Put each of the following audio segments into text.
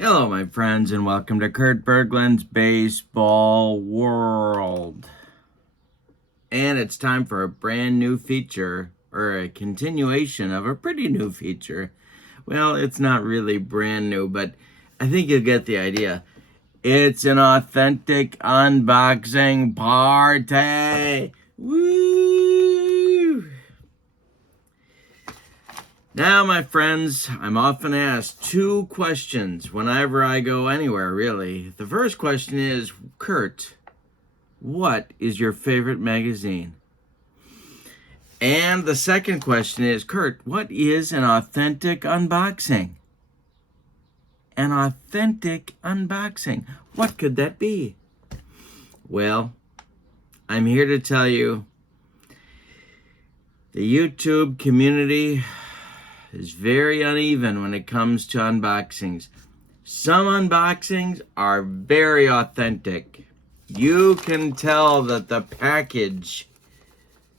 Hello, my friends, and welcome to Kurt Berglund's Baseball World. And it's time for a brand new feature, or a continuation of a pretty new feature. Well, it's not really brand new, but I think you'll get the idea. It's an authentic unboxing party. Woo! Now, my friends, I'm often asked two questions whenever I go anywhere, really. The first question is, Kurt, what is your favorite magazine? And the second question is, Kurt, what is an authentic unboxing? An authentic unboxing. What could that be? Well, I'm here to tell you the YouTube community is very uneven when it comes to unboxings. Some unboxings are very authentic. You can tell that the package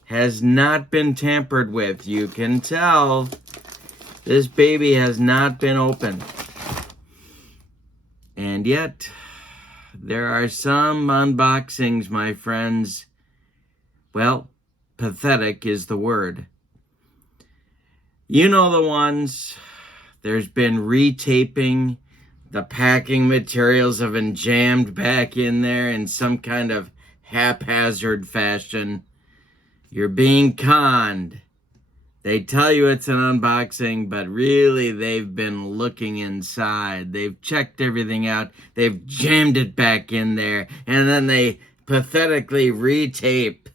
has not been tampered with. You can tell this baby has not been opened. And yet, there are some unboxings, my friends, well, pathetic is the word. You know the ones. There's been retaping. The packing materials have been jammed back in there in some kind of haphazard fashion. You're being conned. They tell you it's an unboxing, but really they've been looking inside. They've checked everything out. They've jammed it back in there. And then they pathetically retape.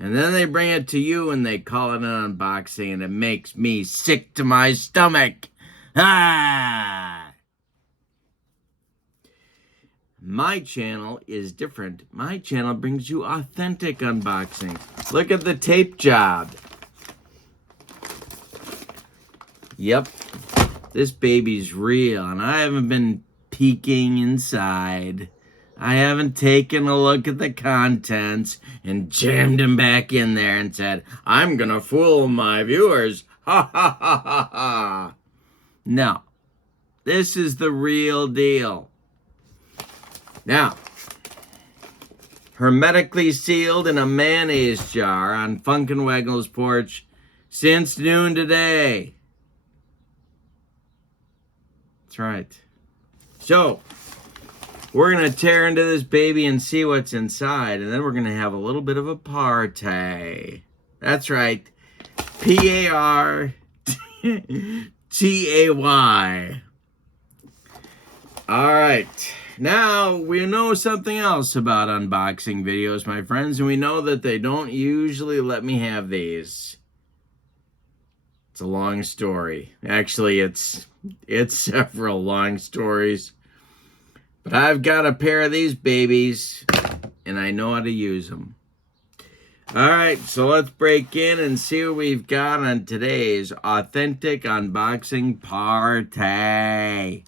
And then they bring it to you and they call it an unboxing, and it makes me sick to my stomach. Ah! My channel is different. My channel brings you authentic unboxing. Look at the tape job. Yep, this baby's real, and I haven't been peeking inside. I haven't taken a look at the contents and jammed them back in there and said, I'm gonna fool my viewers. Ha ha ha ha ha. No, this is the real deal. Now, hermetically sealed in a mayonnaise jar on Funkin' Waggle's porch since noon today. That's right. So, we're going to tear into this baby and see what's inside, and then we're going to have a little bit of a party. That's right. P-A-R-T-A-Y. All right. Now, we know something else about unboxing videos, my friends, and we know that they don't usually let me have these. It's a long story. Actually, it's several long stories. But I've got a pair of these babies, and I know how to use them. All right, so let's break in and see what we've got on today's authentic unboxing party.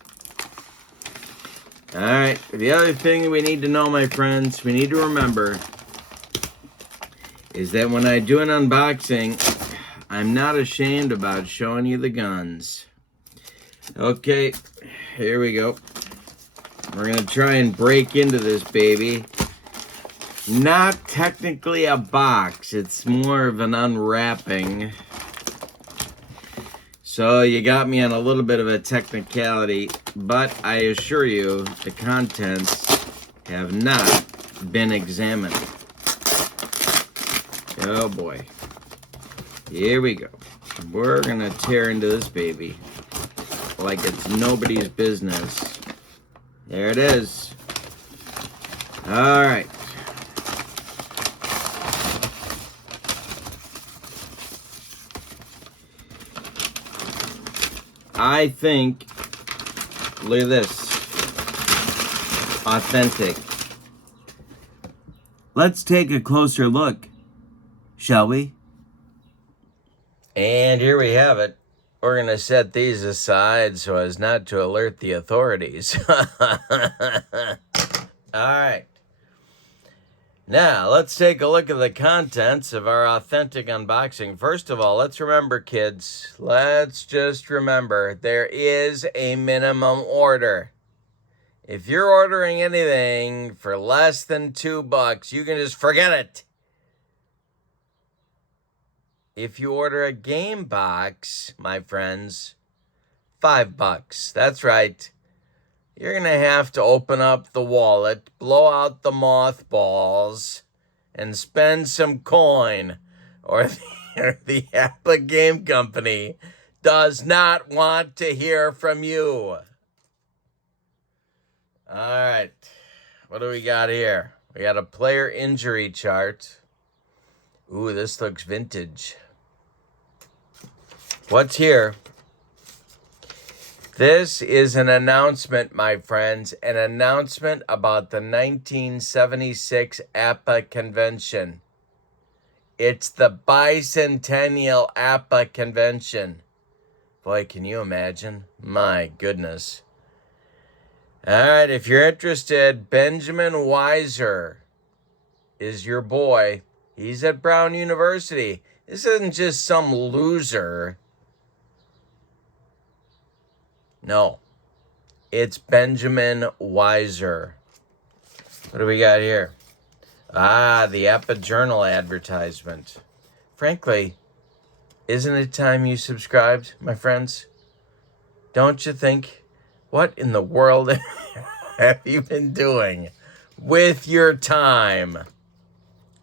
All right, the other thing we need to know, my friends, we need to remember is that when I do an unboxing, I'm not ashamed about showing you the guns. Okay, here we go. We're going to try and break into this baby. Not technically a box. It's more of an unwrapping. So you got me on a little bit of a technicality, but I assure you the contents have not been examined. Oh boy. Here we go. We're going to tear into this baby like it's nobody's business. There it is. All right. I think, look at this. Authentic. Let's take a closer look, shall we? And here we have it. We're going to set these aside so as not to alert the authorities. All right. Now, let's take a look at the contents of our authentic unboxing. First of all, let's remember, kids, let's just remember, there is a minimum order. If you're ordering anything for less than $2, you can just forget it. If you order a game box, my friends, $5. That's right. You're going to have to open up the wallet, blow out the mothballs, and spend some coin, or the Epic Game Company does not want to hear from you. All right, what do we got here? We got a player injury chart. Ooh, this looks vintage. What's here? This is an announcement, my friends, an announcement about the 1976 APA convention. It's the bicentennial APA convention. Boy, can you imagine? My goodness. All right, if you're interested, Benjamin Weiser is your boy. He's at Brown University. This isn't just some loser. No, it's Benjamin Weiser. What do we got here? The APA Journal advertisement. Frankly, isn't it time you subscribed, my friends? Don't you think? What in the world have you been doing with your time?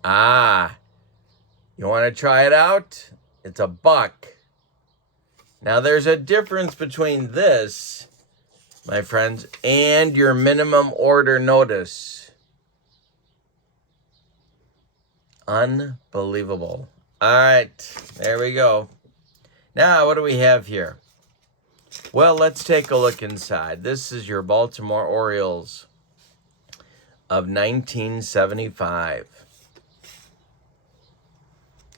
You want to try it out? It's $1. Now, there's a difference between this, my friends, and your minimum order notice. Unbelievable. All right, there we go. Now, what do we have here? Well, let's take a look inside. This is your Baltimore Orioles of 1975.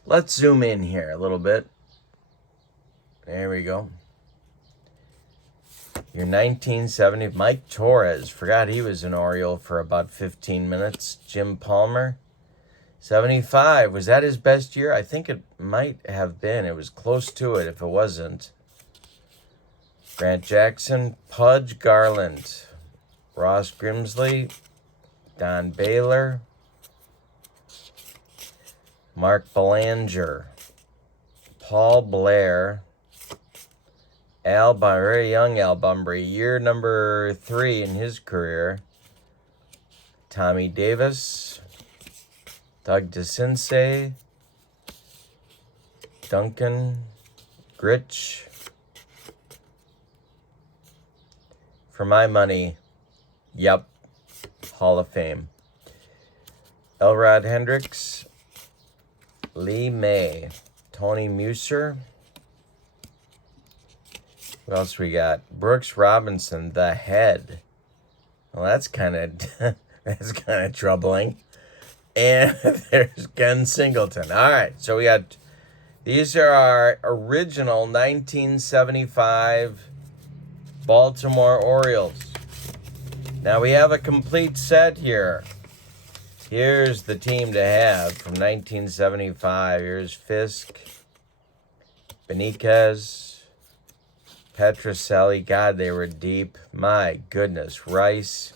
Let's zoom in here a little bit. There we go. Your 1970, Mike Torres. Forgot he was an Oriole for about 15 minutes. Jim Palmer. 75. Was that his best year? I think it might have been. It was close to it if it wasn't. Grant Jackson, Pudge Garland, Ross Grimsley, Don Baylor, Mark Belanger, Paul Blair, very young Al Bumbry, year number 3 in his career, Tommy Davis, Doug DeCinces, Duncan Gritch. For my money, yep, Hall of Fame. Elrod Hendricks, Lee May, Tony Muser. What else we got? Brooks Robinson, the head. Well, that's kind of troubling. And there's Ken Singleton. All right, so we got, these are our original 1975 Baltimore Orioles. Now we have a complete set here. Here's the team to have from 1975. Here's Fisk, Beniquez, Petrocelli. God, they were deep. My goodness. Rice.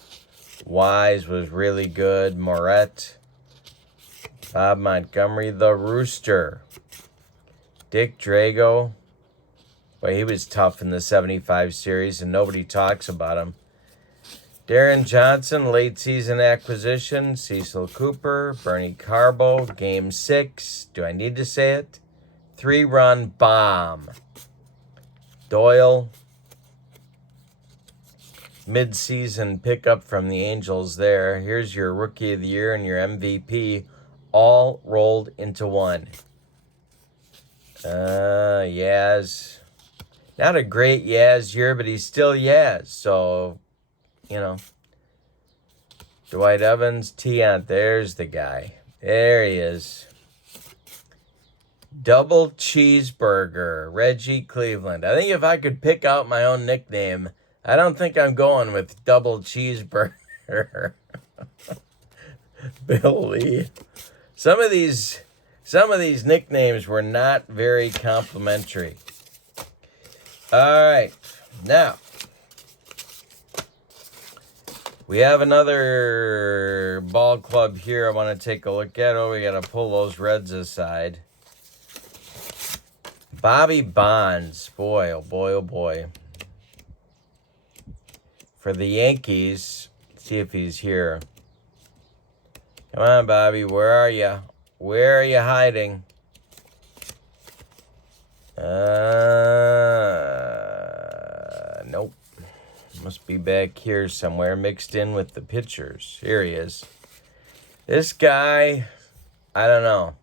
Wise was really good. Moret. Bob Montgomery, the Rooster. Dick Drago. But he was tough in the 75 series, and nobody talks about him. Darren Johnson, late season acquisition. Cecil Cooper, Bernie Carbo, Game 6. Do I need to say it? 3-run bomb. Doyle, mid-season pickup from the Angels there. Here's your Rookie of the Year and your MVP, all rolled into one. Yaz. Not a great Yaz year, but he's still Yaz. So, you know. Dwight Evans, Tiant, there's the guy. There he is. Double Cheeseburger, Reggie Cleveland. I think if I could pick out my own nickname, I don't think I'm going with Double Cheeseburger. Bill Lee. Some of these nicknames were not very complimentary. All right, now We have another ball club here I want to take a look at. Oh, we got to pull those Reds aside. Bobby Bonds. Boy, oh boy, oh boy. For the Yankees, let's see if he's here. Come on, Bobby. Where are you? Where are you hiding? Nope. Must be back here somewhere, mixed in with the pitchers. Here he is. This guy, I don't know.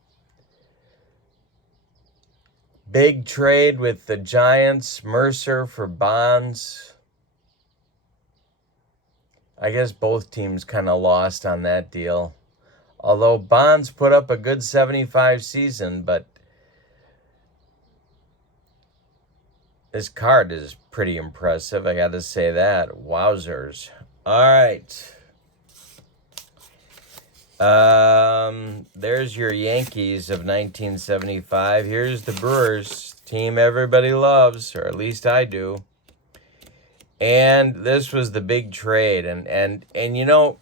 Big trade with the Giants, Mercer for Bonds. I guess both teams kind of lost on that deal. Although Bonds put up a good 75 season, but this card is pretty impressive. I got to say that. Wowzers. All right. There's your Yankees of 1975. Here's the Brewers, team everybody loves, or at least I do. And this was the big trade. And you know,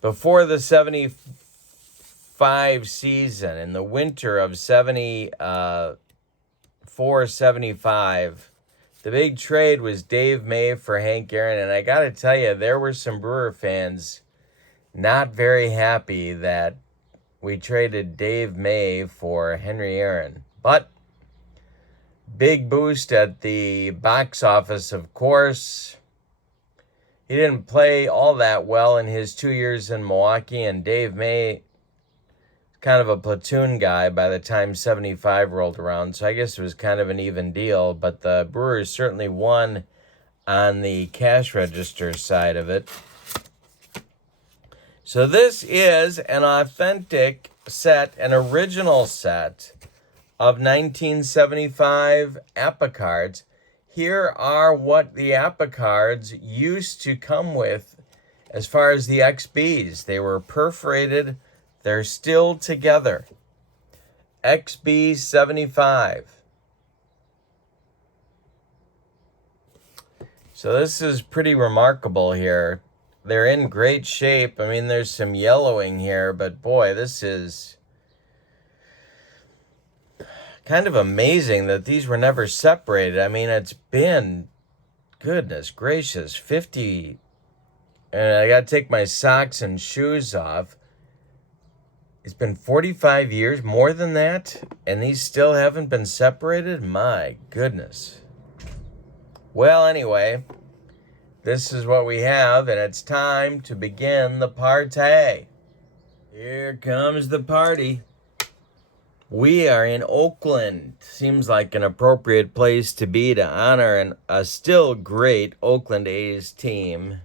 before the 75 season, in the winter of 74-75, the big trade was Dave May for Hank Aaron. And I got to tell you, there were some Brewer fans not very happy that we traded Dave May for Henry Aaron. But big boost at the box office, of course. He didn't play all that well in his 2 years in Milwaukee, and Dave May, kind of a platoon guy by the time 75 rolled around, so I guess it was kind of an even deal, but the Brewers certainly won on the cash register side of it. So this is an authentic set, an original set of 1975 APA cards. Here are what the APA cards used to come with as far as the XBs. They were perforated. They're still together. XB 75. So this is pretty remarkable here. They're in great shape. I mean, there's some yellowing here, but boy, this is kind of amazing that these were never separated. I mean, it's been, goodness gracious, 50, and I got to take my socks and shoes off. It's been 45 years, more than that, and these still haven't been separated? My goodness. Well, anyway, this is what we have, and it's time to begin the party. Here comes the party. We are in Oakland. Seems like an appropriate place to be to honor a still great Oakland A's team.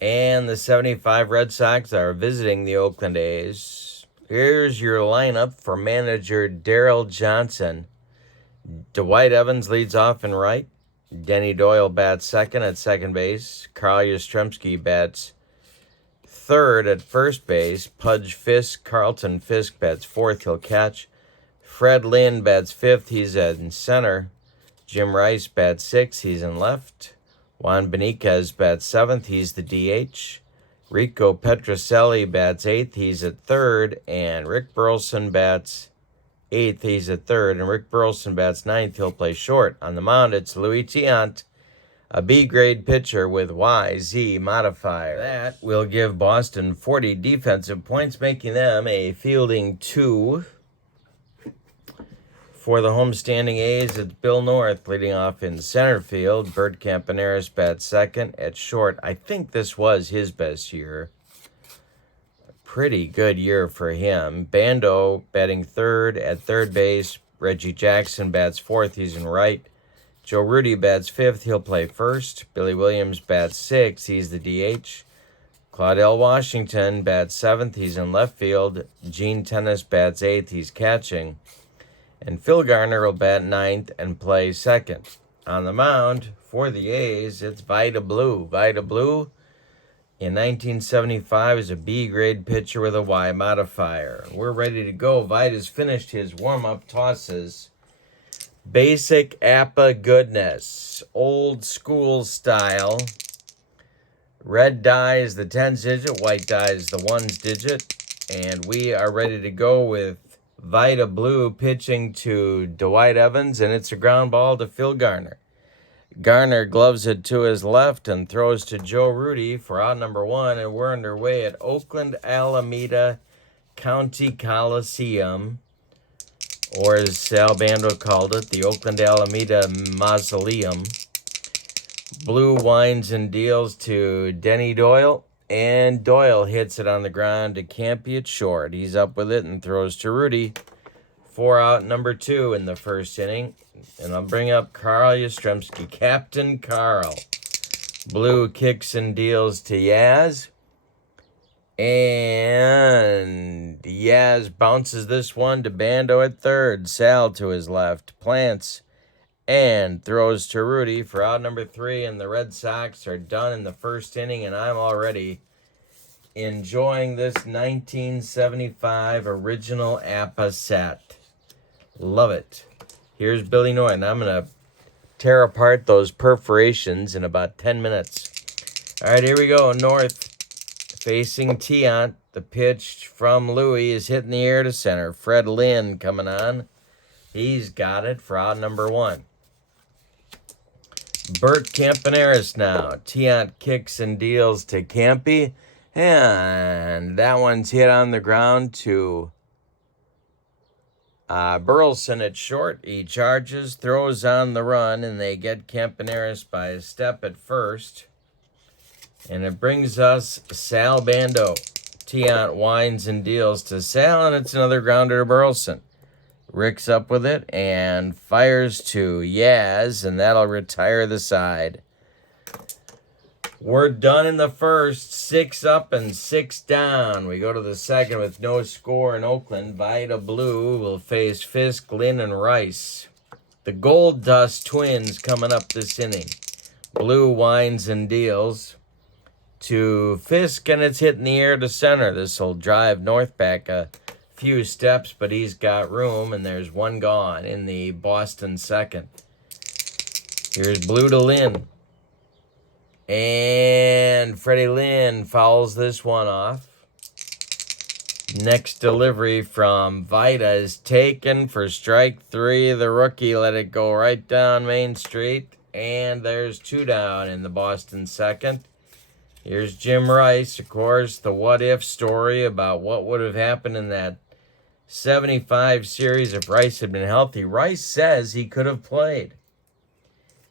And the 75 Red Sox are visiting the Oakland A's. Here's your lineup for manager Daryl Johnson. Dwight Evans leads off in right. Denny Doyle bats second at second base. Carl Yastrzemski bats third at first base. Pudge Fisk, Carlton Fisk bats fourth, he'll catch. Fred Lynn bats fifth, he's in center. Jim Rice bats sixth, he's in left. Juan Beniquez bats seventh, he's the DH. Rico Petrocelli bats eighth, he's at third. And Rick Burleson bats eighth, he's at third. And Rick Burleson bats ninth, he'll play short. On the mound, it's Louis Tiant, a B-grade pitcher with YZ modifier. That will give Boston 40 defensive points, making them a fielding 2. For the homestanding A's, it's Bill North leading off in center field. Bert Campaneris bats second. At short, I think this was his best year. Pretty good year for him. Bando batting third. At third base, Reggie Jackson bats fourth, he's in right. Joe Rudy bats fifth, he'll play first. Billy Williams bats sixth, he's the DH. Claudell Washington bats seventh, he's in left field. Gene Tennis bats eighth, he's catching. And Phil Garner will bat ninth and play second. On the mound for the A's, it's Vida Blue. Vida Blue in 1975 is a B-grade pitcher with a Y modifier. We're ready to go. Vida's finished his warm-up tosses. Basic APA goodness. Old school style. Red die is the tens digit, white die is the ones digit. And we are ready to go with Vida Blue pitching to Dwight Evans, and it's a ground ball to Phil Garner. Garner gloves it to his left and throws to Joe Rudi for out number 1, and we're underway at Oakland Alameda County Coliseum, or as Sal Bando called it, the Oakland Alameda Mausoleum. Blue winds and deals to Denny Doyle, and Doyle hits it on the ground to Campy at short. He's up with it and throws to Rudi for out number 2 in the first inning. And I'll bring up Carl Yastrzemski, Captain Carl. Blue kicks and deals to Yaz. And Yaz bounces this one to Bando at third. Sal to his left. Plants and throws to Rudi for out number 3. And the Red Sox are done in the first inning. And I'm already enjoying this 1975 original APA set. Love it. Here's Billy Noy, and I'm going to tear apart those perforations in about 10 minutes. All right, here we go. North facing Tiant. The pitch from Louie is hitting the air to center. Fred Lynn coming on. He's got it for out number 1. Bert Campaneris now. Tiant kicks and deals to Campy. And that one's hit on the ground to Burleson at short. He charges, throws on the run, and they get Campaneris by a step at first. And it brings us Sal Bando. Tiant winds and deals to Sal, and it's another grounder to Burleson. Rick's up with it and fires to Yaz, and that'll retire the side. We're done in the first, 6 up and 6 down. We go to the second with no score in Oakland. Vida Blue will face Fisk, Lynn, and Rice. The Gold Dust Twins coming up this inning. Blue winds and deals to Fisk, and it's hitting the air to center. This will drive North back a few steps, but he's got room, and there's one gone in the Boston second. Here's Blue to Lynn. And Freddie Lynn fouls this one off. Next delivery from Vida is taken for strike 3. The rookie let it go right down Main Street. And there's 2 down in the Boston second. Here's Jim Rice, of course, the what-if story about what would have happened in that 75 series if Rice had been healthy. Rice says he could have played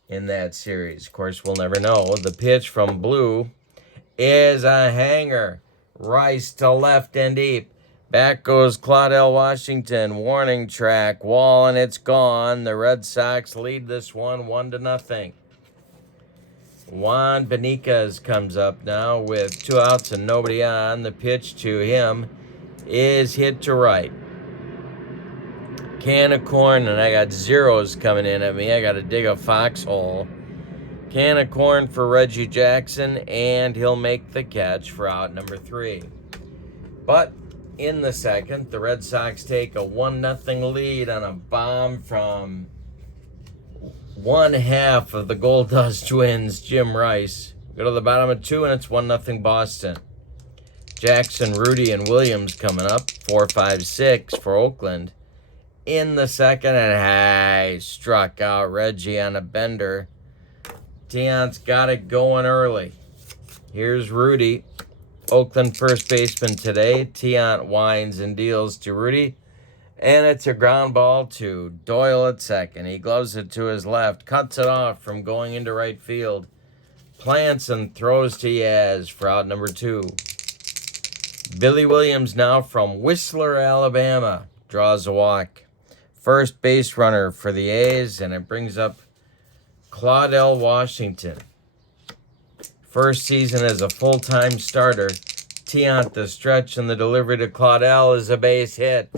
in that series. Of course, we'll never know. The pitch from Blue is a hanger. Rice to left and deep. Back goes Claudell Washington. Warning track. Wall, and it's gone. The Red Sox lead this one 1-0. Juan Beniquez comes up now with 2 outs and nobody on. The pitch to him is hit to right. Can of corn, and I got zeros coming in at me. I got to dig a foxhole. Can of corn for Reggie Jackson, and he'll make the catch for out number 3. But in the second, the Red Sox take a 1-0 lead on a bomb from one half of the Gold Dust Twins, Jim Rice. Go to the bottom of 2, and it's 1-0 Boston. Jackson, Rudi, and Williams coming up. 4, 5, 6 for Oakland. In the second, and he struck out Reggie on a bender. Tiant's got it going early. Here's Rudi, Oakland first baseman today. Tiant winds and deals to Rudi, and it's a ground ball to Doyle at second. He gloves it to his left, cuts it off from going into right field. Plants and throws to Yaz for out number 2. Billy Williams now from Whistler, Alabama, draws a walk. First base runner for the A's, and it brings up Claudell Washington. First season as a full-time starter. Tiant the stretch, and the delivery to Claudell is a base hit.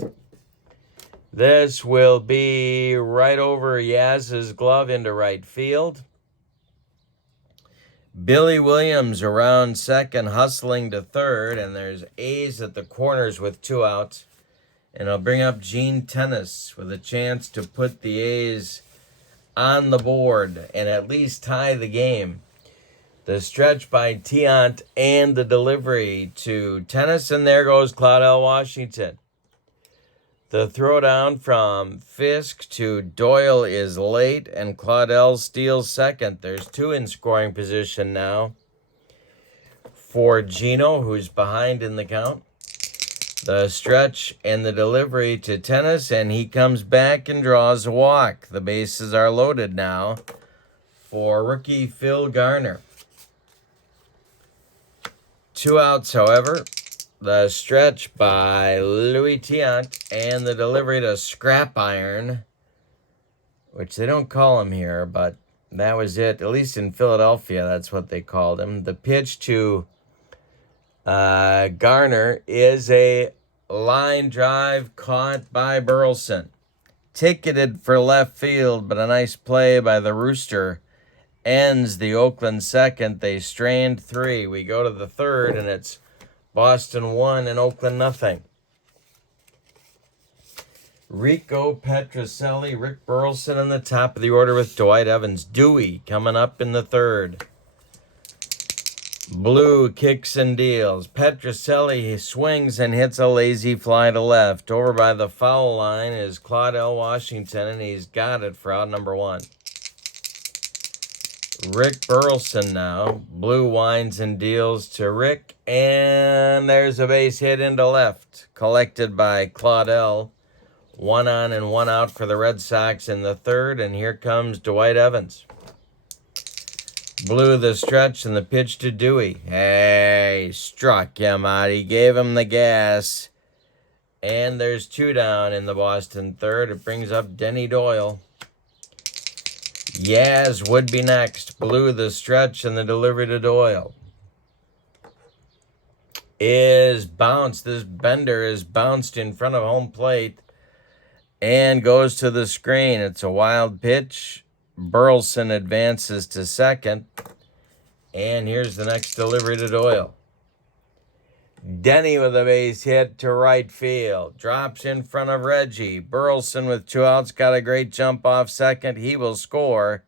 This will be right over Yaz's glove into right field. Billy Williams around second, hustling to third, and there's A's at the corners with 2 outs. And I'll bring up Gene Tennis with a chance to put the A's on the board and at least tie the game. The stretch by Tiant and the delivery to Tennis, and there goes Claudel Washington. The throwdown from Fisk to Doyle is late, and Claudel steals second. There's two in scoring position now for Gino, who's behind in the count. The stretch and the delivery to Tennis, and he comes back and draws a walk. The bases are loaded now for rookie Phil Garner. 2 outs, however. The stretch by Louis Tiant and the delivery to Scrap Iron, which they don't call him here, but that was it. At least in Philadelphia, that's what they called him. The pitch to Garner is a line drive caught by Burleson. Ticketed for left field, but a nice play by the Rooster ends the Oakland second. They strained 3. We go to the third, and it's Boston 1 and Oakland nothing. Rico Petrocelli, Rick Burleson in the top of the order with Dwight Evans. Dewey coming up in the third. Blue kicks and deals. Petrocelli swings and hits a lazy fly to left. Over by the foul line is Claudel Washington, and he's got it for out number 1. Rick Burleson now. Blue winds and deals to Rick, and there's a base hit into left. Collected by Claudel. 1 on and 1 out for the Red Sox in the third, and here comes Dwight Evans. Blue the stretch and the pitch to Dewey. Hey, struck him out. He gave him the gas. And there's 2 down in the Boston third. It brings up Denny Doyle. Yaz would be next. Blue the stretch and the delivery to Doyle is bounced. This bender is bounced in front of home plate and goes to the screen. It's a wild pitch. Burleson advances to second. And here's the next delivery to Doyle. Denny with a base hit to right field. Drops in front of Reggie. Burleson with 2 outs got a great jump off second. He will score.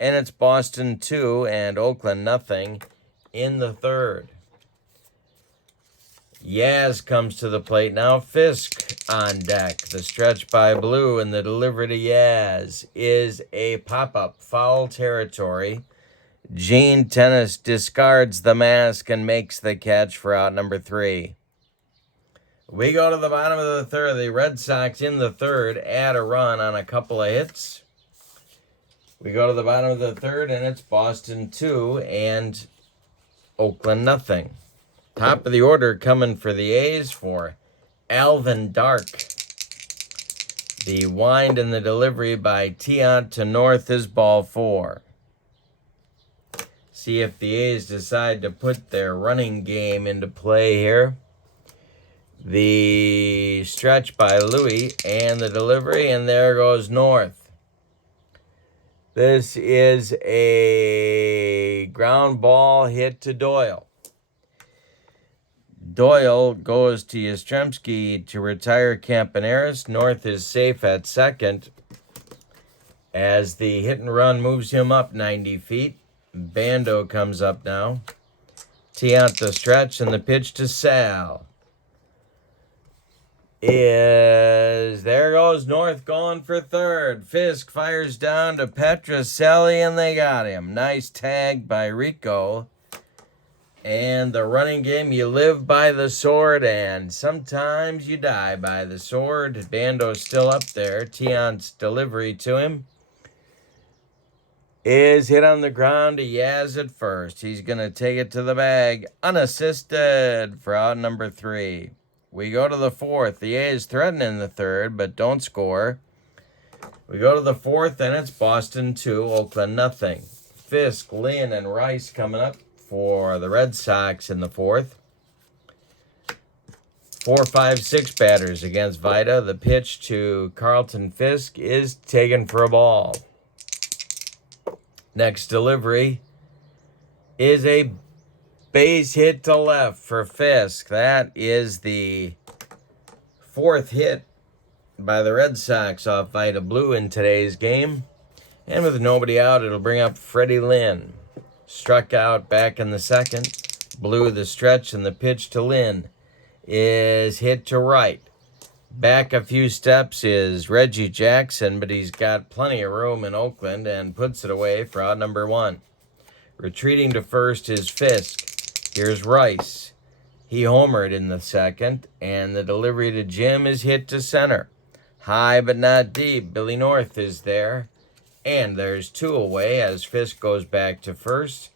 And it's Boston 2 and Oakland nothing in the third. Yaz comes to the plate now. Fisk on deck. The stretch by Blue and the delivery to Yaz is a pop-up. Foul territory. Gene Tennis discards the mask and makes the catch for out number 3. We go to the bottom of the third. The Red Sox in the third add a run on a couple of hits. We go to the bottom of the third, and it's Boston 2 and Oakland nothing. Top of the order coming for the A's for Alvin Dark. The wind and the delivery by Tiant to North is ball 4. See if the A's decide to put their running game into play here. The stretch by Louis and the delivery, and there goes North. This is a ground ball hit to Doyle. Doyle goes to Yastrzemski to retire Campaneris. North is safe at second as the hit and run moves him up 90 feet. Bando comes up now. Tiant the stretch and the pitch to Sal. There goes North going for third. Fisk fires down to Petrocelli and they got him. Nice tag by Rico. And the running game, you live by the sword and sometimes you die by the sword. Bando's still up there. Tiant's delivery to him is hit on the ground to Yaz at first. He's going to take it to the bag unassisted for out number 3. We go to the fourth. The A's threatening the third, but don't score. We go to the fourth, and it's Boston 2, Oakland nothing. Fisk, Lynn, and Rice coming up for the Red Sox in the fourth. 4, 5, 6 batters against Vida. The pitch to Carlton Fisk is taken for a ball. Next delivery is a base hit to left for Fisk. That is the 4th hit by the Red Sox off Vida Blue in today's game. And with nobody out, it'll bring up Freddie Lynn. struck out back in the second. Blew the stretch, and the pitch to Lynn is hit to right. Back a few steps is Reggie Jackson, but he's got plenty of room in Oakland and puts it away for out number 1. Retreating to first is Fisk. Here's Rice. He homered in the second, and the delivery to Jim is hit to center. High but not deep. Billy North is there. And there's 2 away as Fisk goes back to first.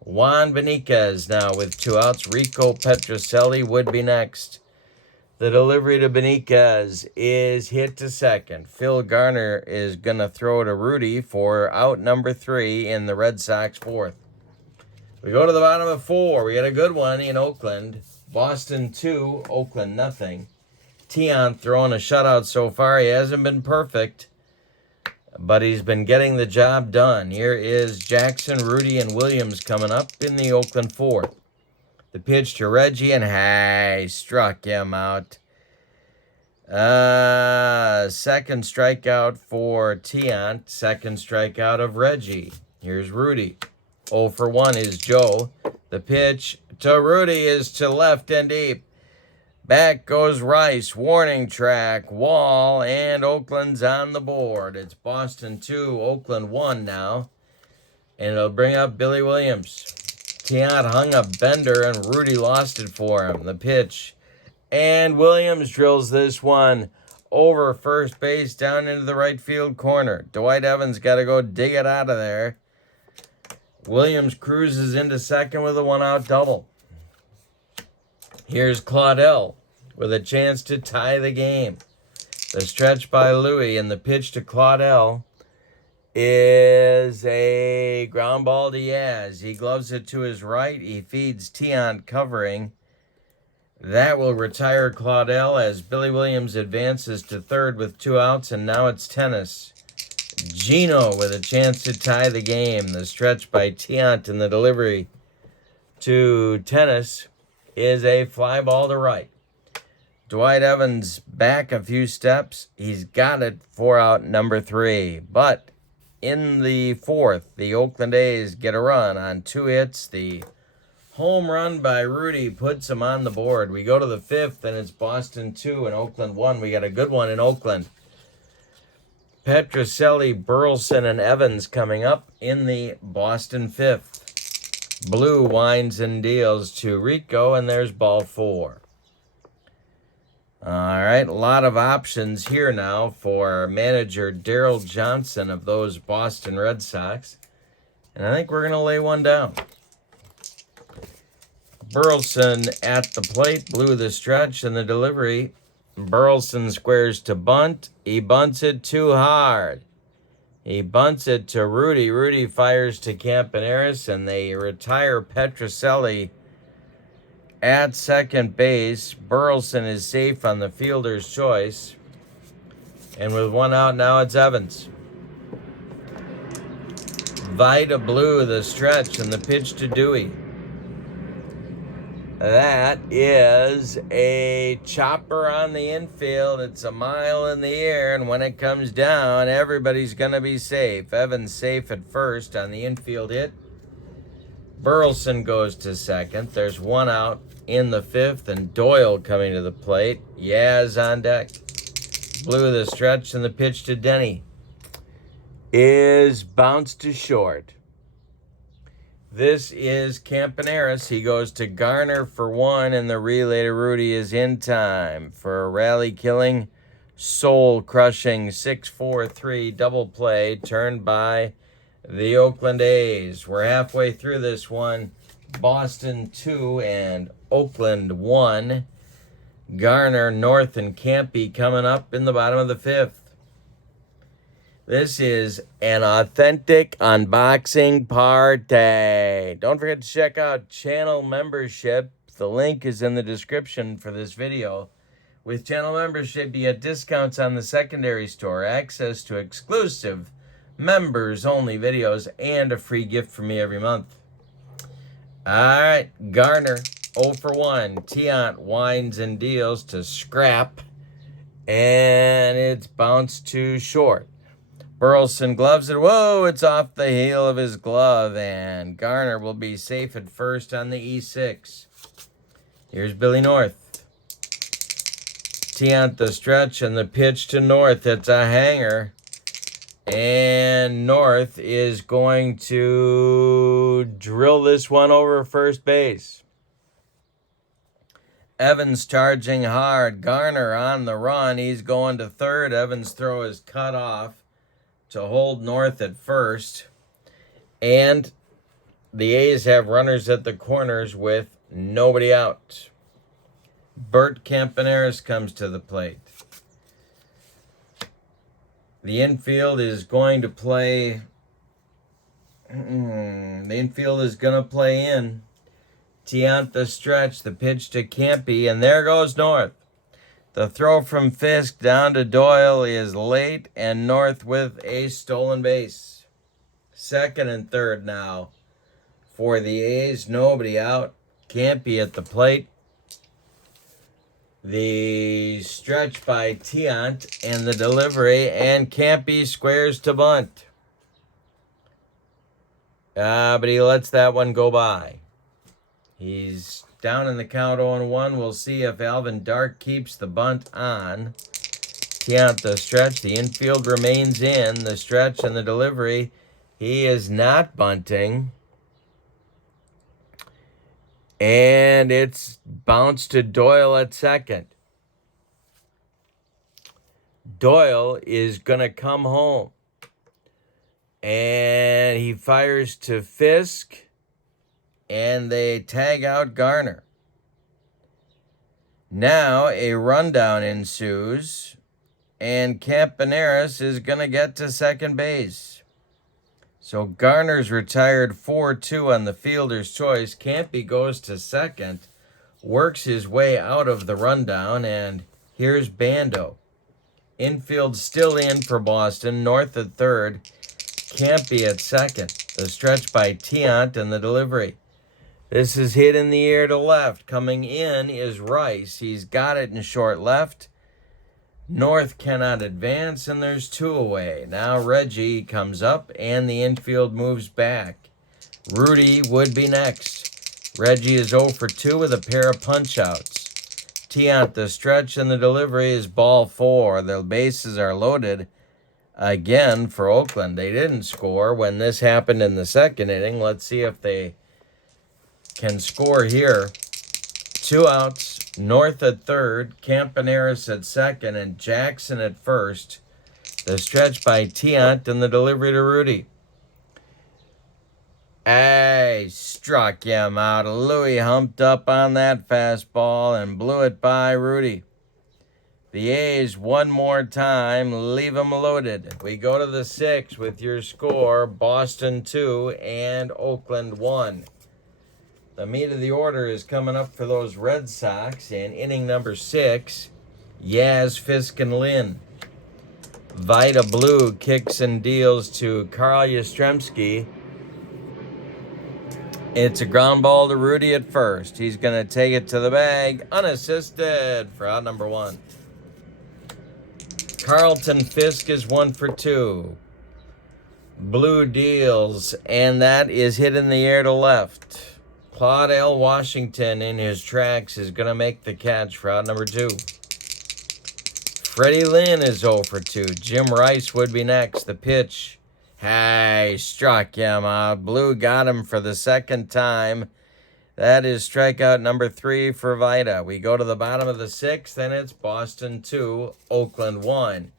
Juan Beniquez now with 2 outs. Rico Petrocelli would be next. The delivery to Beniquez is hit to second. Phil Garner is going to throw to Rudy for out number 3 in the Red Sox 4th. We go to the bottom of 4. We got a good one in Oakland. Boston 2, Oakland nothing. Tiant throwing a shutout so far. He hasn't been perfect, but he's been getting the job done. Here is Jackson, Rudy, and Williams coming up in the Oakland 4th. The pitch to Reggie, and struck him out. Second strikeout for Tiant. Second strikeout of Reggie. Here's Rudy. 0 for 1 is Joe. The pitch to Rudy is to left and deep. Back goes Rice. Warning track, wall, and Oakland's on the board. It's Boston 2, Oakland 1 now. And it'll bring up Billy Williams. Tiant hung a bender, and Rudy lost it for him. The pitch. And Williams drills this one over first base down into the right field corner. Dwight Evans got to go dig it out of there. Williams cruises into second with a 1-out double. Here's Claudel with a chance to tie the game. The stretch by Louie, and the pitch to Claudel is a ground ball to Yaz. He gloves it to his right. He feeds Tiant covering. That will retire Claudel as Billy Williams advances to third with 2 outs, and now it's tennis. Gino with a chance to tie the game. The stretch by Tiant and the delivery to tennis is a fly ball to right. Dwight Evans back a few steps. He's got it for out number 3. But in the 4th, the Oakland A's get a run on 2 hits. The home run by Rudy puts him on the board. We go to the 5th, and it's Boston 2 and Oakland 1. We got a good one in Oakland. Petrocelli, Burleson, and Evans coming up in the Boston 5th. Blue winds and deals to Rico, and there's ball 4. All right, a lot of options here now for manager Daryl Johnson of those Boston Red Sox. And I think we're going to lay one down. Burleson at the plate, blew the stretch and the delivery. Burleson squares to bunt. He bunts it too hard. He bunts it to Rudy. Rudy fires to Campaneris, and they retire Petrocelli at second base. Burleson is safe on the fielder's choice. And with 1 out now, it's Evans. Vida blew the stretch and the pitch to Dewey. That is a chopper on the infield. It's a mile in the air, and when it comes down, everybody's going to be safe. Evans safe at first on the infield hit. Burleson goes to second. There's 1 out in the 5th, and Doyle coming to the plate. Yaz on deck. Blew the stretch, and the pitch to Denny is bounced to short. This is Campaneris. He goes to Garner for 1, and the relay to Rudy is in time for a rally-killing, soul-crushing 6-4-3 double play turned by the Oakland A's. We're halfway through this one. Boston 2 and Oakland 1. Garner, North, and Campy coming up in the bottom of the 5th. This is an authentic unboxing party. Don't forget to check out channel membership. The link is in the description for this video. With channel membership, you get discounts on the secondary store, access to exclusive members-only videos, and a free gift from me every month. All right, Garner, 0 for 1. Tiant winds and deals to Scrap, and it's bounced to short. Burleson gloves it. Whoa, it's off the heel of his glove, and Garner will be safe at first on the E6. Here's Billy North. Tiant the stretch and the pitch to North. It's a hanger. And North is going to drill this one over first base. Evans charging hard. Garner on the run. He's going to third. Evans' throw is cut off to hold North at first. And the A's have runners at the corners with nobody out. Bert Campaneris comes to the plate. The infield is going to play. The infield is going to play in. Tiant the stretch, the pitch to Campy, and there goes North. The throw from Fisk down to Doyle is late, and North with a stolen base. Second and third now for the A's. Nobody out. Campy at the plate. The stretch by Tiant and the delivery, and Campy squares to bunt. But he lets that one go by. He's down in the count 0-1. We'll see if Alvin Dark keeps the bunt on. Tiant the stretch. The infield remains in. The stretch and the delivery. He is not bunting. And it's bounced to Doyle at second. Doyle is going to come home. And he fires to Fisk. And they tag out Garner. Now a rundown ensues. And Campaneris is going to get to second base. So Garner's retired 4-2 on the fielder's choice. Campy goes to second, works his way out of the rundown, and here's Bando. Infield still in for Boston. North at third. Campy at second. The stretch by Tiant and the delivery. This is hit in the air to left. Coming in is Rice. He's got it in short left. North cannot advance, and there's two away. Now Reggie comes up, and the infield moves back. Rudy would be next. Reggie is 0 for 2 with a pair of punch-outs. Tiant the stretch, and the delivery is ball 4. The bases are loaded again for Oakland. They didn't score when this happened in the second inning. Let's see if they can score here. 2 outs. North at third, Campaneris at second, and Jackson at first. The stretch by Tiant and the delivery to Rudy. Hey, struck him out. Louis humped up on that fastball and blew it by Rudy. The A's one more time leave them loaded. We go to the 6th with your score, Boston 2 and Oakland 1. The meat of the order is coming up for those Red Sox in inning number 6. Yaz, Fisk, and Lynn. Vida Blue kicks and deals to Carl Yastrzemski. It's a ground ball to Rudy at first. He's going to take it to the bag, unassisted for out number 1. Carlton Fisk is 1 for 2. Blue deals, and that is hit in the air to left. Claude L. Washington in his tracks is going to make the catch for out number 2. Freddie Lynn is 0 for 2. Jim Rice would be next. The pitch. Hey, struck him out. Blue got him for the second time. That is strikeout number 3 for Vida. We go to the bottom of the 6th, and it's Boston 2, Oakland 1.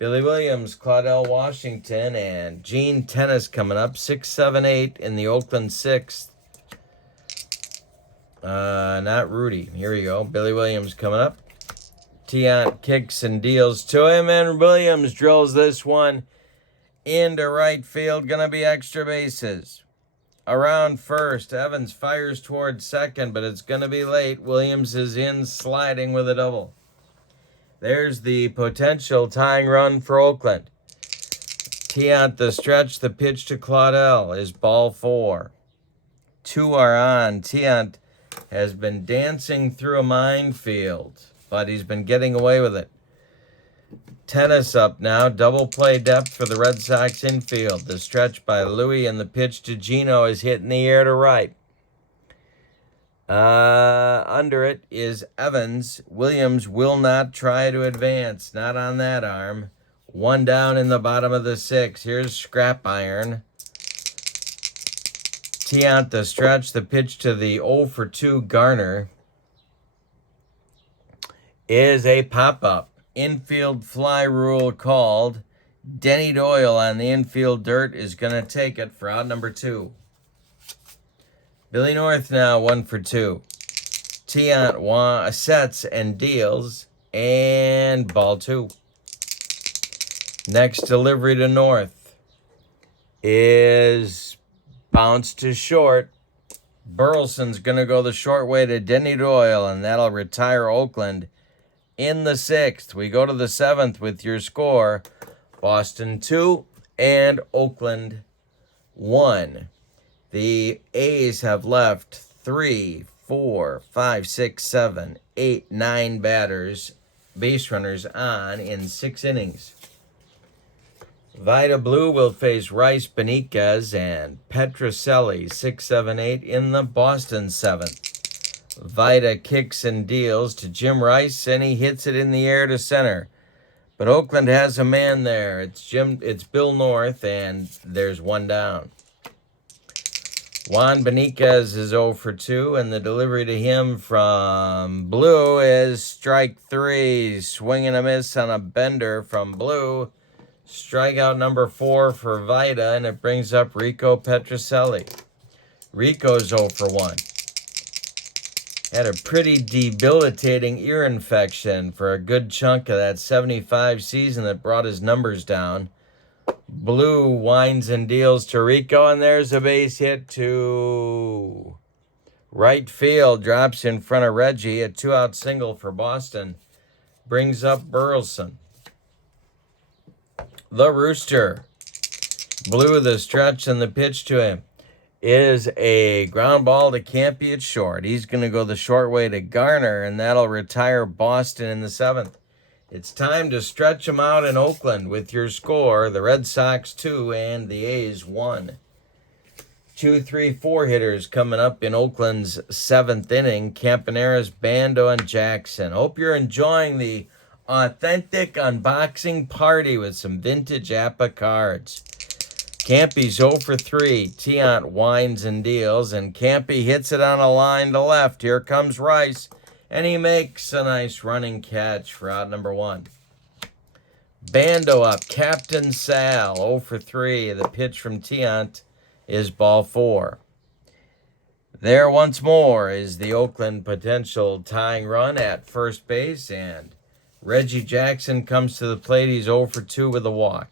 Billy Williams, Claude L. Washington, and Gene Tennis coming up. 6, 7, 8 in the Oakland 6th. Not Rudy. Here we go. Billy Williams coming up. Tiant kicks and deals to him, and Williams drills this one into right field. Gonna be extra bases. Around first, Evans fires towards second, but it's gonna be late. Williams is in sliding with a double. There's the potential tying run for Oakland. Tiant the stretch, the pitch to Claudel is ball 4. 2 are on. Tiant has been dancing through a minefield, but he's been getting away with it. Tennis up now. Double play depth for the Red Sox infield. The stretch by Louis and the pitch to Gino is hit in the air to right. Under it is Evans. Williams will not try to advance. Not on that arm. One down in the bottom of the sixth. Here's Scrap Iron. Tiant the stretch. The pitch to the 0 for 2 Garner is a pop-up. Infield fly rule called. Denny Doyle on the infield dirt is going to take it for out number 2. Billy North now 1 for 2. Tiant sets and deals, and ball 2. Next delivery to North is bounced to short. Burleson's going to go the short way to Denny Doyle, and that'll retire Oakland in the 6th. We go to the 7th with your score. Boston 2 and Oakland 1. The A's have left 3, 4, 5, 6, 7, 8, 9 batters, base runners on in 6 innings. Vida Blue will face Rice, Beniquez, and Petrocelli 6, 7, 8 in the Boston 7th. Vida kicks and deals to Jim Rice, and he hits it in the air to center. But Oakland has a man there. It's Bill North, and there's one down. Juan Beniquez is 0 for 2, and the delivery to him from Blue is strike 3. Swing and a miss on a bender from Blue. Strikeout number 4 for Vida, and it brings up Rico Petrocelli. Rico's 0 for 1. Had a pretty debilitating ear infection for a good chunk of that 75 season that brought his numbers down. Blue winds and deals to Rico, and there's a base hit to right field. Drops in front of Reggie. A 2-out single for Boston. Brings up Burleson. The Rooster. Blue the stretch, and the pitch to him is a ground ball to Campy at short. He's going to go the short way to Garner, and that'll retire Boston in the 7th. It's time to stretch them out in Oakland with your score. The Red Sox 2 and the A's 1. 2, 3, 4 hitters coming up in Oakland's 7th inning. Campaneris, Bando, and Jackson. Hope you're enjoying the authentic unboxing party with some vintage APBA cards. Campy's 0 for 3. Tiant winds and deals, and Campy hits it on a line to left. Here comes Rice, and he makes a nice running catch for out number 1. Bando up. Captain Sal, 0 for 3. The pitch from Tiant is ball 4. There once more is the Oakland potential tying run at first base, and Reggie Jackson comes to the plate. He's 0 for 2 with a walk.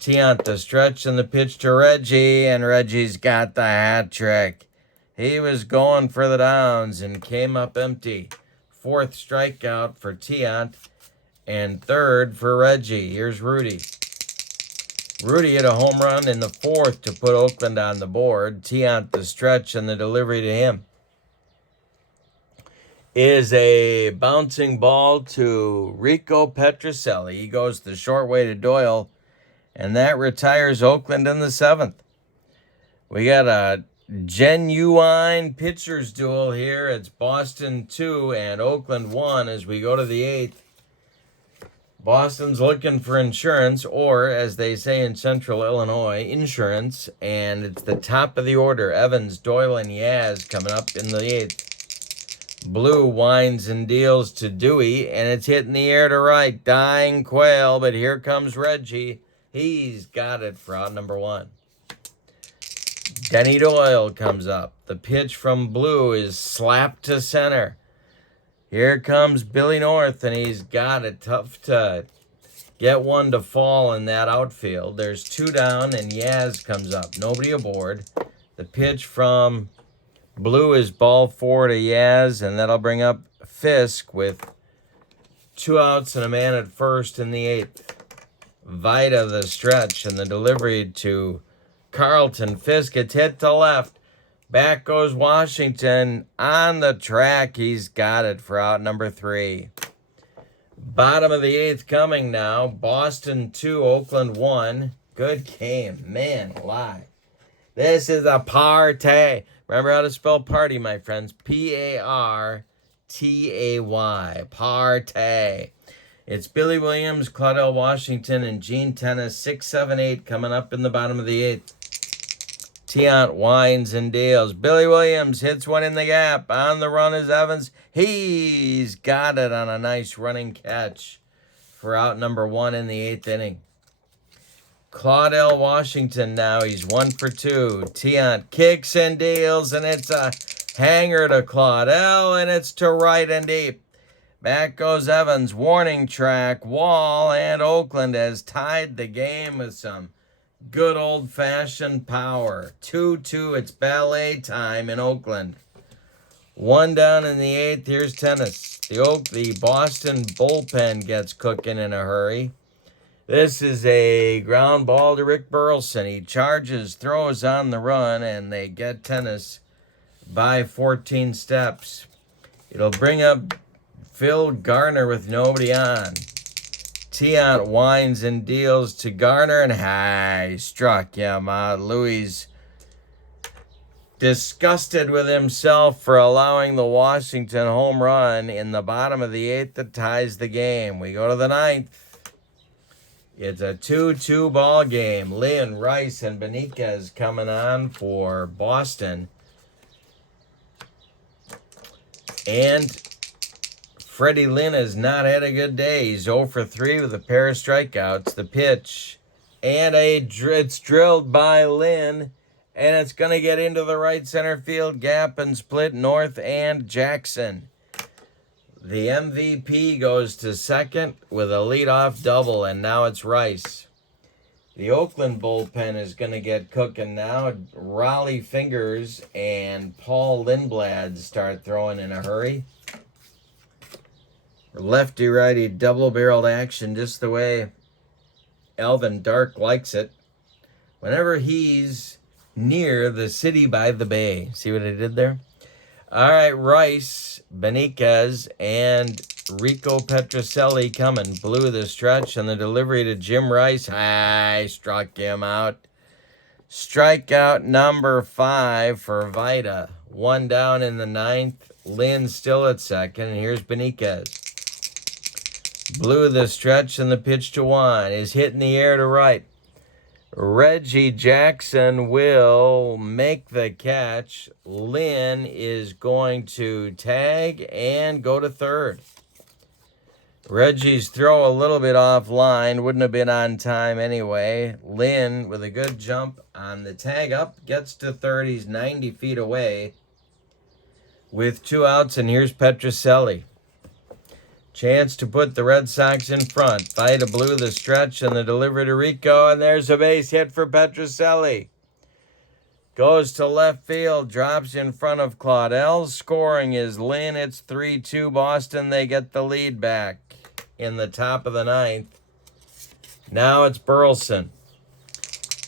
Tiant the stretch and the pitch to Reggie, and Reggie's got the hat trick. He was going for the downs and came up empty. 4th strikeout for Tiant and 3rd for Reggie. Here's Rudy. Rudy hit a home run in the 4th to put Oakland on the board. Tiant the stretch, and the delivery to him is a bouncing ball to Rico Petrocelli. He goes the short way to Doyle, and that retires Oakland in the 7th. We got a genuine pitchers duel here. It's Boston 2 and Oakland 1 as we go to the 8th. Boston's looking for insurance, or as they say in Central Illinois, insurance, and it's the top of the order. Evans, Doyle, and Yaz coming up in the 8th. Blue winds and deals to Dewey, and it's hit in the air to right. Dying Quail, but here comes Reggie. He's got it for out number 1. Denny Doyle comes up. The pitch from Blue is slapped to center. Here comes Billy North, and he's got it. Tough to get one to fall in that outfield. There's 2 down, and Yaz comes up. Nobody aboard. The pitch from Blue is ball 4 to Yaz, and that'll bring up Fisk with 2 outs and a man at first in the 8th. Vida the stretch, and the delivery to Carlton. Fisk gets hit to left. Back goes Washington on the track. He's got it for out number 3. Bottom of the 8th coming now. Boston 2, Oakland 1. Good game. Man, alive. This is a party. Remember how to spell party, my friends. Party. Party. It's Billy Williams, Claudell Washington, and Gene Tennis. 6, 7, 8 coming up in the bottom of the 8th. Tiant winds and deals. Billy Williams hits one in the gap. On the run is Evans. He's got it on a nice running catch for out number 1 in the 8th inning. Claudell Washington now. He's 1 for 2. Tiant kicks and deals, and it's a hanger to Claudell, and it's to right and deep. Back goes Evans. Warning track. Wall, and Oakland has tied the game with some good old-fashioned power. 2-2. It's ballet time in Oakland. 1 down in the 8th. Here's Tennis. The Boston bullpen gets cooking in a hurry. This is a ground ball to Rick Burleson. He charges, throws on the run, and they get Tennis by 14 steps. It'll bring up Phil Garner with nobody on. Tiant winds and deals to Garner, and he struck him out. Louis disgusted with himself for allowing the Washington home run in the bottom of the 8th that ties the game. We go to the 9th. It's a 2-2 ball game. Lynn, Rice, and Beniquez coming on for Boston. And Freddie Lynn has not had a good day. He's 0 for 3 with a pair of strikeouts. The pitch, and it's drilled by Lynn, and it's going to get into the right center field gap and split North and Jackson. The MVP goes to second with a leadoff double, and now it's Rice. The Oakland bullpen is going to get cooking now. Raleigh Fingers and Paul Lindblad start throwing in a hurry. Lefty-righty double-barreled action, just the way Alvin Dark likes it. Whenever he's near the city by the bay. See what I did there? All right, Rice, Beniquez, and Rico Petrocelli coming. Blew the stretch, and the delivery to Jim Rice. Struck him out. Strikeout number 5 for Vida. 1 down in the 9th. Lynn still at second, and here's Beniquez. Blew the stretch, and the pitch to Juan is hit in the air to right. Reggie Jackson will make the catch. Lynn is going to tag and go to third. Reggie's throw a little bit offline. Wouldn't have been on time anyway. Lynn, with a good jump on the tag up, gets to third. He's 90 feet away with 2 outs, and here's Petrocelli. Chance to put the Red Sox in front. Vida blew the stretch and the delivery to Rico, and there's a base hit for Petrocelli. Goes to left field, drops in front of Claudell. Scoring is Lynn. It's 3-2 Boston. They get the lead back in the top of the 9th. Now it's Burleson.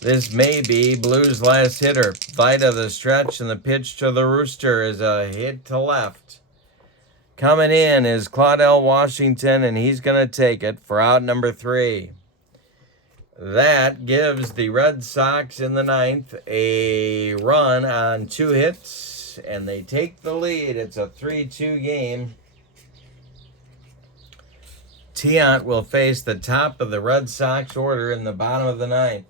This may be Blues' last hitter. Vida the stretch, and the pitch to the Rooster is a hit to left. Coming in is Claudell Washington, and he's going to take it for out number 3. That gives the Red Sox in the 9th a run on 2 hits, and they take the lead. It's a 3-2 game. Tiant will face the top of the Red Sox order in the bottom of the 9th.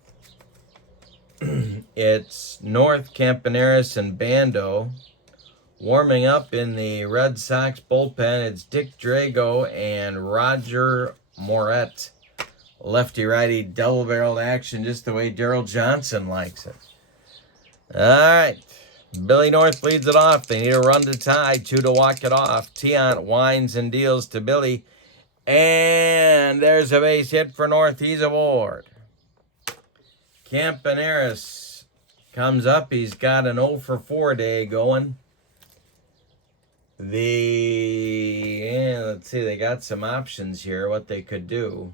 It's North, Campaneris, and Bando. Warming up in the Red Sox bullpen, it's Dick Drago and Roger Moret. Lefty-righty double-barreled action, just the way Daryl Johnson likes it. All right. Billy North leads it off. They need a run to tie, 2 to walk it off. Tiant winds and deals to Billy. And there's a base hit for North. He's aboard. Campaneris comes up. He's got an 0 for 4 day going. Let's see, they got some options here, what they could do.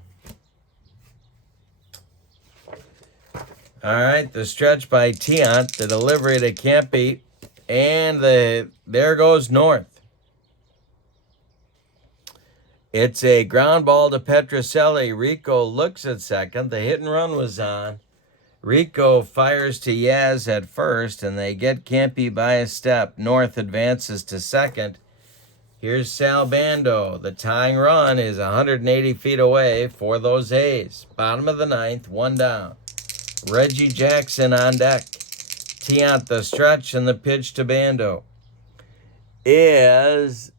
All right, the stretch by Tiant, the delivery to Campy, and there goes North. It's a ground ball to Petrocelli. Rico looks at second. The hit and run was on. Rico fires to Yaz at first, and they get Campy by a step. North advances to second. Here's Sal Bando. The tying run is 180 feet away for those A's. Bottom of the ninth, one down. Reggie Jackson on deck. Tiant the stretch, and the pitch to Bando is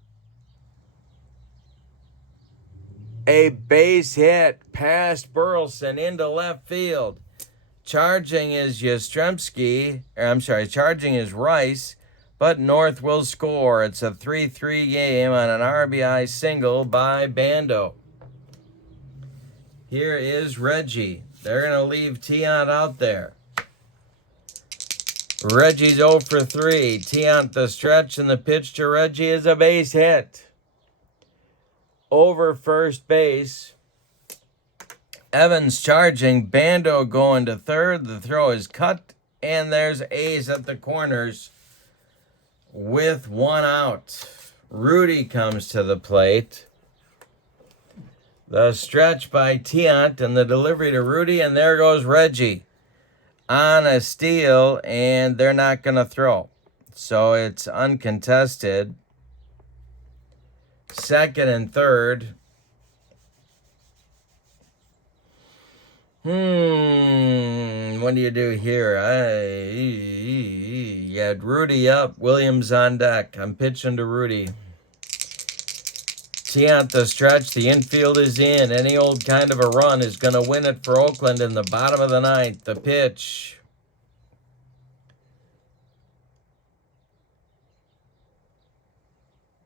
a base hit past Burleson into left field. Charging is charging is Rice, but North will score. It's a 3-3 game on an RBI single by Bando. Here is Reggie. They're going to leave Tiant out there. Reggie's 0 for 3. Tiant the stretch, and the pitch to Reggie is a base hit. Over first base. Evans charging. Bando going to third. The throw is cut, and there's A's at the corners with one out. Rudy comes to the plate. The stretch by Tiant and the delivery to Rudy, and there goes Reggie on a steal, and they're not going to throw. So it's uncontested. Second and third. What do you do here? You had Rudy up, Williams on deck. I'm pitching to Rudy. Tiant the stretch. The infield is in. Any old kind of a run is going to win it for Oakland in the bottom of the ninth. The pitch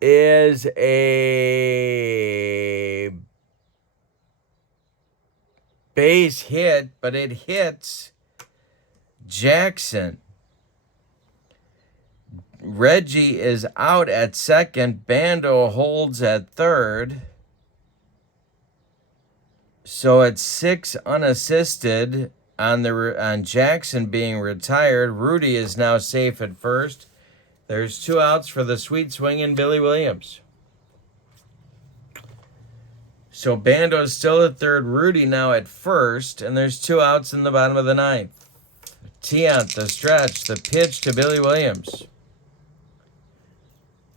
is a base hit, but it hits Jackson. Reggie is out at second. Bando holds at third. So it's 6 unassisted on Jackson being retired. Rudy is now safe at first. There's 2 outs for the sweet swinging Billy Williams. So Bando's still at third. Rudy now at first. And there's 2 outs in the bottom of the ninth. Tiant the stretch. The pitch to Billy Williams.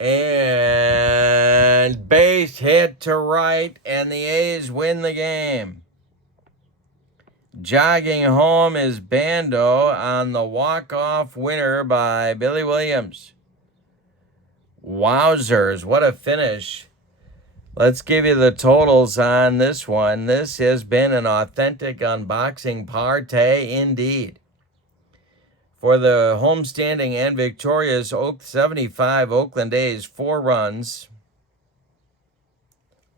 And base hit to right, and the A's win the game. Jogging home is Bando on the walk-off winner by Billy Williams. Wowzers, what a finish. Let's give you the totals on this one. This has been an authentic unboxing party indeed. For the homestanding and victorious 75 Oakland A's, 4 runs,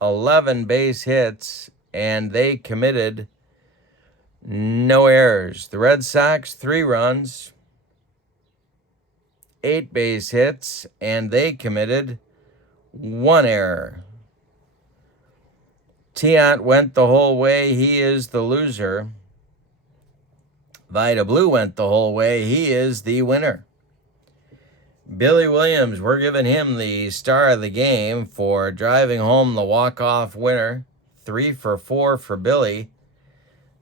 11 base hits, and they committed no errors. The Red Sox, 3 runs, 8 base hits, and they committed 1 error. Tiant went the whole way. He is the loser. Vida Blue went the whole way. He is the winner. Billy Williams, we're giving him the star of the game for driving home the walk-off winner. 3 for 4 for Billy.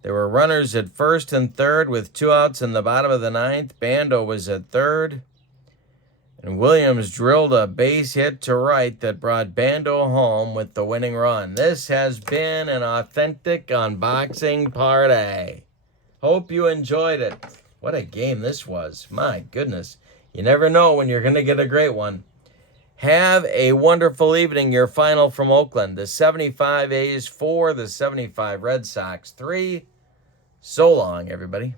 There were runners at first and third with 2 outs in the bottom of the ninth. Bando was at third. And Williams drilled a base hit to right that brought Bando home with the winning run. This has been an authentic unboxing party. Hope you enjoyed it. What a game this was. My goodness. You never know when you're going to get a great one. Have a wonderful evening. Your final from Oakland. The 75 A's 4, the 75 Red Sox 3. So long, everybody.